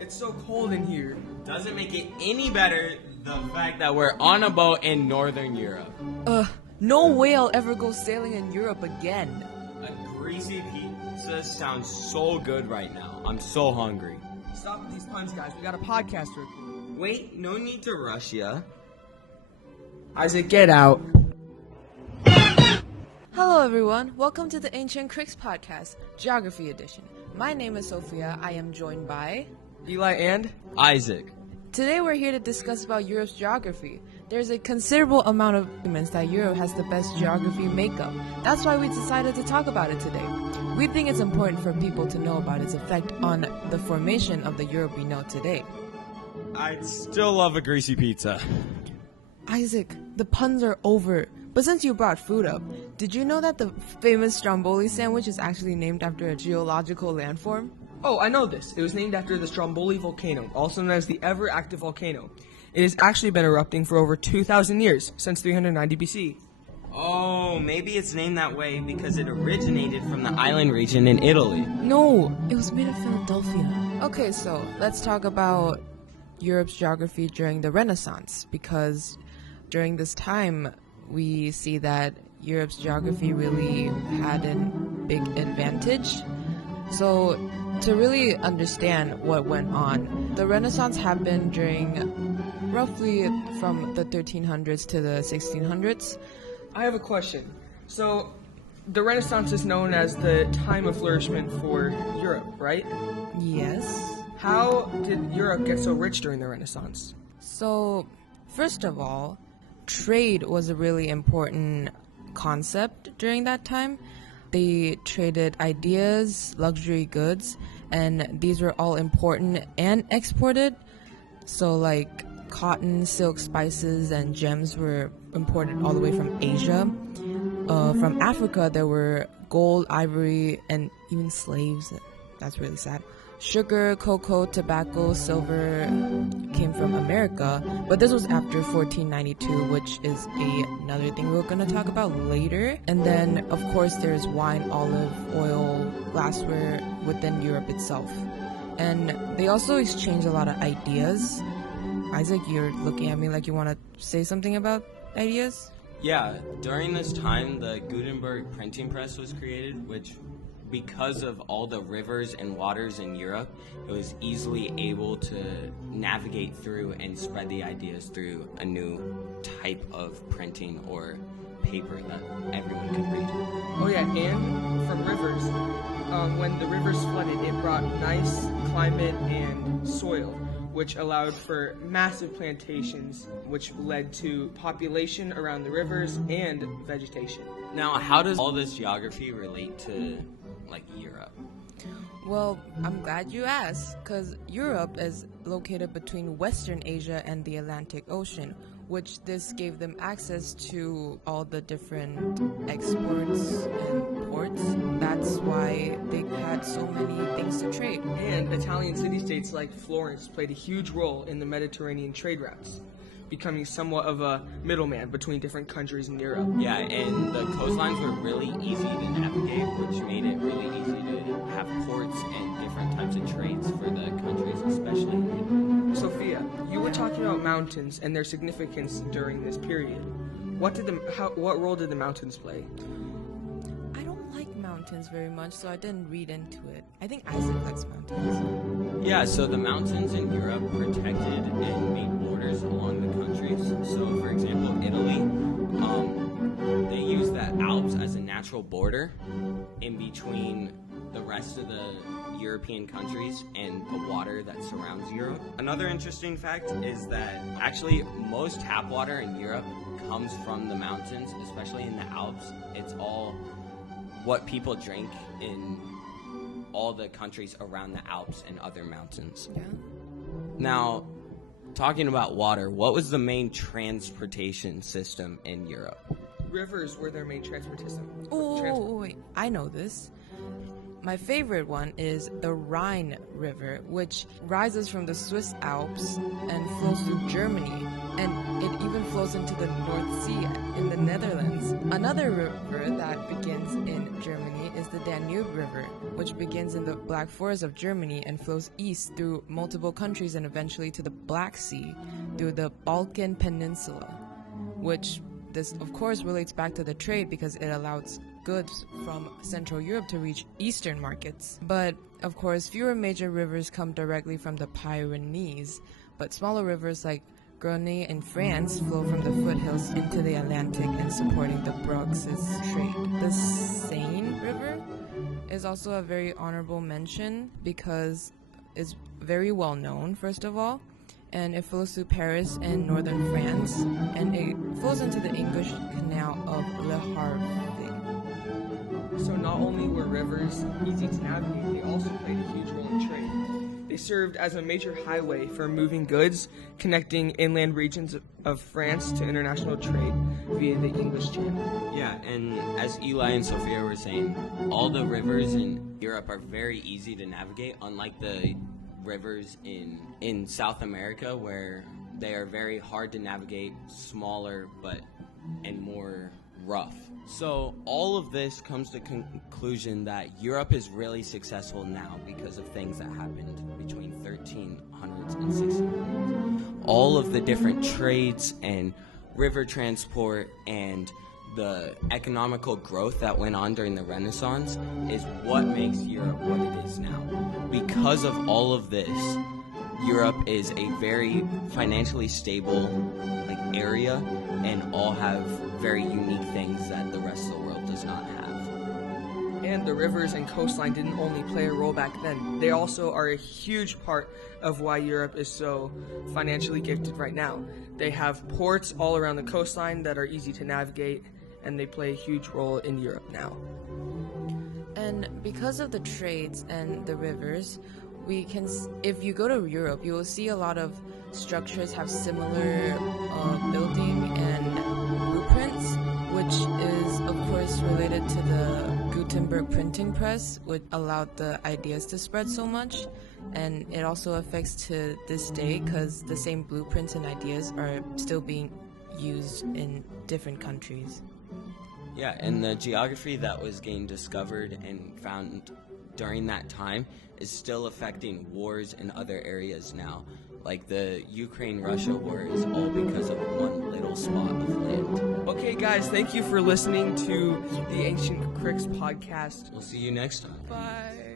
It's so cold in here. Doesn't make it any better the fact that we're on a boat in Northern Europe. No way I'll ever go sailing in Europe again. A greasy pizza sounds so good right now. I'm so hungry. Stop with these puns, guys. We got a podcast to record. Wait, no need to rush ya. Isaac, get out. Hello everyone, welcome to the Ancient Cricks podcast, Geography Edition. My name is Sophia. I am joined by Eli and Isaac. Today we're here to discuss about Europe's geography. There's a considerable amount of arguments that Europe has the best geography makeup. That's why we decided to talk about it today. We think it's important for people to know about its effect on the formation of the Europe we know today. I'd still love a greasy pizza. Isaac, the puns are over. But since you brought food up, did you know that the famous Stromboli sandwich is actually named after a geological landform? Oh, I know this. It was named after the Stromboli volcano, also known as the ever-active volcano. It has actually been erupting for over 2,000 years, since 390 BC. Oh, maybe it's named that way because it originated from the island region in Italy. No, it was made of Philadelphia. Okay, so let's talk about Europe's geography during the Renaissance, because during this time, we see that Europe's geography really had a big advantage. So, to really understand what went on, the Renaissance happened during roughly from the 1300s to the 1600s. I have a question. So, the Renaissance is known as the time of flourishment for Europe, right? Yes. How did Europe get so rich during the Renaissance? So, first of all, trade was a really important concept during that time. They traded ideas, luxury goods, and these were all important and exported. So like cotton, silk, spices, and gems were imported all the way from Asia. From Africa, there were gold, ivory, and even slaves. That's really sad. Sugar, cocoa, tobacco, silver came from America, but this was after 1492, which is another thing we're going to talk about later. And then, of course, there's wine, olive oil, glassware within Europe itself. And they also exchanged a lot of ideas. Isaac, you're looking at me like you want to say something about ideas? Yeah, during this time, the Gutenberg printing press was created, which because of all the rivers and waters in Europe, it was easily able to navigate through and spread the ideas through a new type of printing or paper that everyone could read. Oh yeah, and from rivers. When the rivers flooded, it brought nice climate and soil, which allowed for massive plantations, which led to population around the rivers and vegetation. Now, how does all this geography relate to Europe? Well, I'm glad you asked, because Europe is located between Western Asia and the Atlantic Ocean, which this gave them access to all the different exports and ports. That's why they had so many things to trade. And Italian city-states like Florence played a huge role in the Mediterranean trade routes, becoming somewhat of a middleman between different countries in Europe. Yeah, and the coastlines were really easy to navigate, which made it really easy to have ports and different types of trades for the countries, especially in Italy. Sophia, you were talking about mountains and their significance during this period. What role did the mountains play? I don't like mountains very much, so I didn't read into it. I think Isaac likes mountains. Yeah, so the mountains in Europe protected and made borders along the countries. So, for example, Italy, they use the Alps as a natural border in between the rest of the European countries and the water that surrounds Europe. Another interesting fact is that actually most tap water in Europe comes from the mountains, especially in the Alps. It's all what people drink in all the countries around the Alps and other mountains. Yeah. Now, talking about water, what was the main transportation system in Europe? Rivers were their main transport system. Oh, wait. I know this. My favorite one is the Rhine River, which rises from the Swiss Alps and flows through Germany. and it even flows into the North Sea in the Netherlands. Another river that begins in Germany is the Danube River, which begins in the Black Forest of Germany and flows east through multiple countries and eventually to the Black Sea through the Balkan Peninsula, which this of course relates back to the trade because it allows goods from Central Europe to reach Eastern markets. But of course, fewer major rivers come directly from the Pyrenees, but smaller rivers like Garonne in France flow from the foothills into the Atlantic and supporting the Brux's trade. The Seine River is also a very honorable mention because it's very well known, first of all, and it flows through Paris and northern France, and it flows into the English Canal of Le Havre. So not only were rivers easy to navigate, they also played a huge role in trade. They served as a major highway for moving goods, connecting inland regions of France to international trade via the English Channel. Yeah, and as Eli and Sophia were saying, all the rivers in Europe are very easy to navigate, unlike the rivers in South America, where they are very hard to navigate, smaller, and more rough. So all of this comes to conclusion that Europe is really successful now because of things that happened between 1300s and 1600s. All of the different trades and river transport and the economical growth that went on during the Renaissance is what makes Europe what it is now. Because of all of this, Europe is a very financially stable area, and all have very unique things that the rest of the world does not have. And the rivers and coastline didn't only play a role back then, they also are a huge part of why Europe is so financially gifted right now. They have ports all around the coastline that are easy to navigate, and they play a huge role in Europe now. And because of the trades and the rivers, if you go to Europe, you will see a lot of structures have similar building and blueprints, which is of course related to the Gutenberg printing press, which allowed the ideas to spread so much. And it also affects to this day because the same blueprints and ideas are still being used in different countries. Yeah, and the geography that was getting discovered and found during that time is still affecting wars in other areas now. Like the Ukraine-Russia war is all because of one little spot of land. Okay, guys, thank you for listening to the Ancient Cricks podcast. We'll see you next time. Bye.